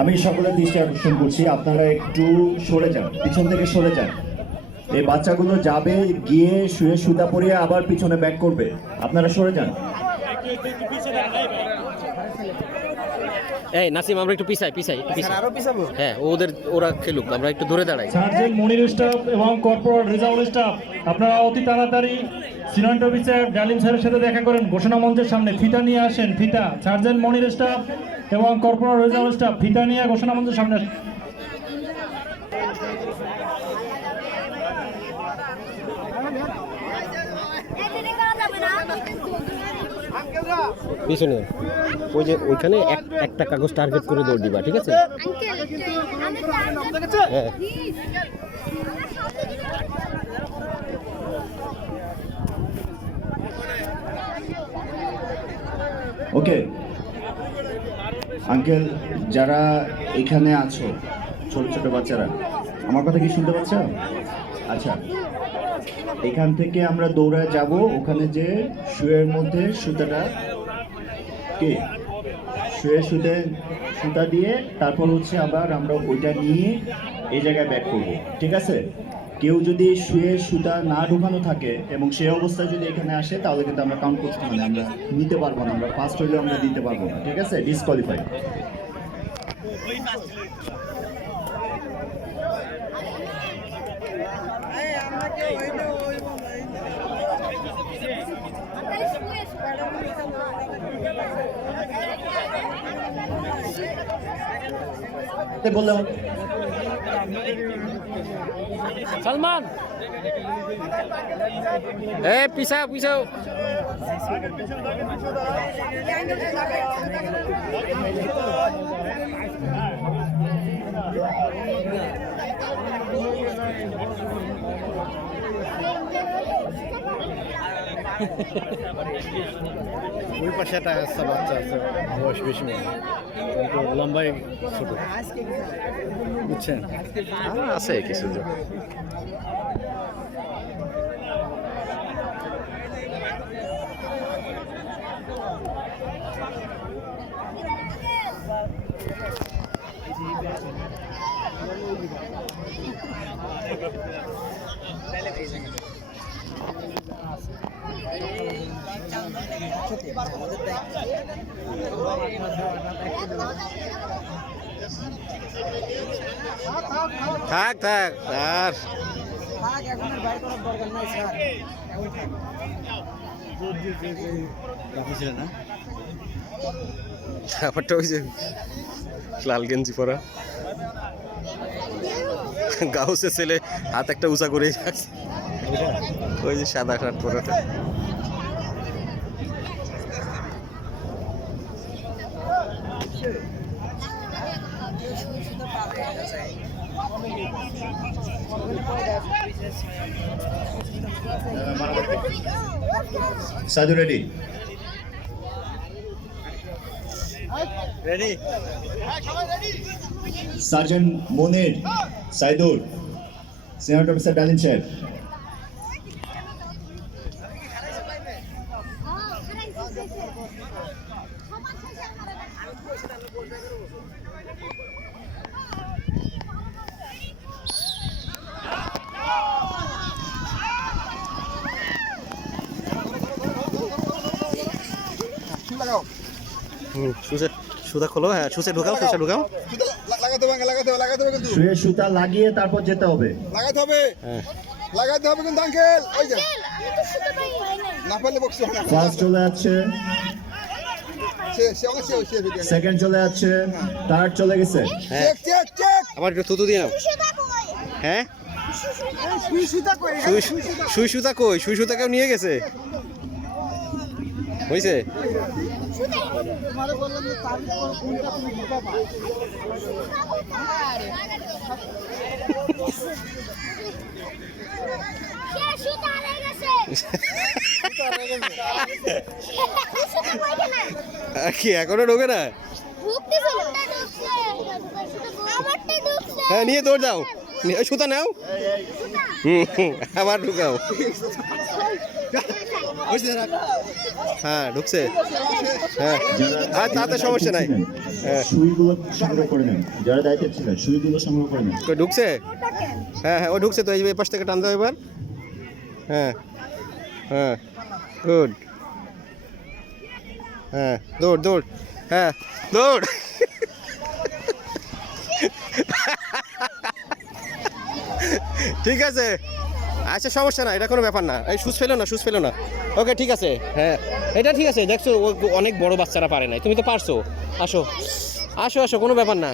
আমি সকলের দৃষ্টি আকর্ষণ করছি। আপনারা একটু সরে যান, পিছন থেকে সরে যান। এই বাচ্চাগুলো যাবে, গিয়ে শুয়ে সুতা পরিয়ে আবার পিছনে ব্যাক করবে। আপনারা সরে যান। এই নাসিম আমরা একটু পিছাই পিছাই আরও পিছাবো? হ্যাঁ ওদের ওরা খেলুক আমরা একটু ধরে দাঁড়াই। সার্জেন্ট মনির স্টাফ এবং কর্পোরেট রেজাউল স্টাফ আপনারা অতি তাড়াতাড়ি সিনিয়র অফিসার ডালিম স্যারের সাথে দেখা করেন। ঘোষণা মঞ্চের সামনে ফিতা নিয়ে আসেন ফিতা। সার্জেন্ট মনির স্টাফ এবং কর্পোরেট রেজাউল স্টাফ ফিতা নিয়ে ঘোষণা মঞ্চের সামনে আসেন। পিছনে। ওই যে ওইখানে এক একটা কাগজ টার্গেট করে দৌড় দিবা, ঠিক আছে? হ্যাঁ। ওকে। আঙ্কেল, যারা এখানে আছো, ছোট ছোট বাচ্চারা, আমার কথা কি শুনতে পাচ্ছ? আচ্ছা। এখান থেকে আমরা দৌড়ায় যাব, ওখানে যে শুয়ের মধ্যে সুতাটা, কে? শুয়ে সুতে সুতা দিয়ে তারপর হচ্ছে আবার আমরা ওইটা নিয়ে এই জায়গায় ব্যাক করব, ঠিক আছে? কেউ যদি শুয়ে সুতা না ঢুকানো থাকে এবং সেই অবস্থায় যদি এখানে আসে, তাহলে কিন্তু আমরা কাউন্ট করতে মানে আমরা নিতে পারব না, আমরা ফার্স্ট হইলেও আমরা দিতে পারব না, ঠিক আছে? ডিসকোয়ালিফাই বললাম। সালমান। এ পিছাও পিছাও। ওই পাশে একটা আছে বাচ্চা আছে বয়স বেশি কিন্তু লম্বাই ছোট। বুঝছেন? আছে কিছু থাক থাক আর রাখছিল না ব্যাপারটা ওই যে লাল গেঞ্জি পরা। গাউসে ছেলে হাত একটা উঁচা করেই রাখছে। ওই যে সাদা শার্ট পরাটা। সাধু ready? Ready sergeant Monir Saidur senior officer ডালিন সাহেব হুম সুসে সুদা খোলো হ্যাঁ সুসে ঢুকাও সুসে ঢুকাও। লাগাতে হবে লাগাতে হবে লাগাতে হবে কিন্তু। শুয়ে সুতা লাগিয়ে তারপর যেতে হবে। লাগাতে হবে। হ্যাঁ। লাগাতে হবে কিন্তু আঙ্কেল। ওই যে। না পারলে বক্স হবে ফার্স্ট চলে যাচ্ছে। সেকেন্ড চলে যাচ্ছে। থার্ড চলে গেছে। হ্যাঁ। চেক চেক চেক আবার একটু থুতু দিয়ে নাও। হ্যাঁ? সুই সুই সুতা কই? সুই সুতা। কেউ নিয়ে গেছে। হয়েছে কি এখনও ঢোকে না? হ্যাঁ নিয়ে তোর যাও সুতা নাও। হুম হুম, আবার ঢুকাও। হ্যাঁ ঢুকছে। হ্যাঁ। আর তাতে সমস্যা নাই। হ্যাঁ। সুইগুলো সংগ্রহ করে নেন। যারা দায়িত্বে ছিলেন সুইগুলো সংগ্রহ করে নেন। ঢুকছে? হ্যাঁ হ্যাঁ ও ঢুকছে তো এই এই পাশ থেকে টান দাও এবার। হ্যাঁ। হ্যাঁ গুড হ্যাঁ দৌড় দৌড়। হ্যাঁ দৌড়। ঠিক আছে। আচ্ছা সমস্যা না, এটা কোনো ব্যাপার না। এই সুস ফেলো না সুস ফেলো না। ওকে, ঠিক আছে। হ্যাঁ এটা ঠিক আছে। দেখছ অনেক বড় বাচ্চারা পারে নাই। তুমি তো পারছ। আসো। আসো আসো, কোনো ব্যাপার না।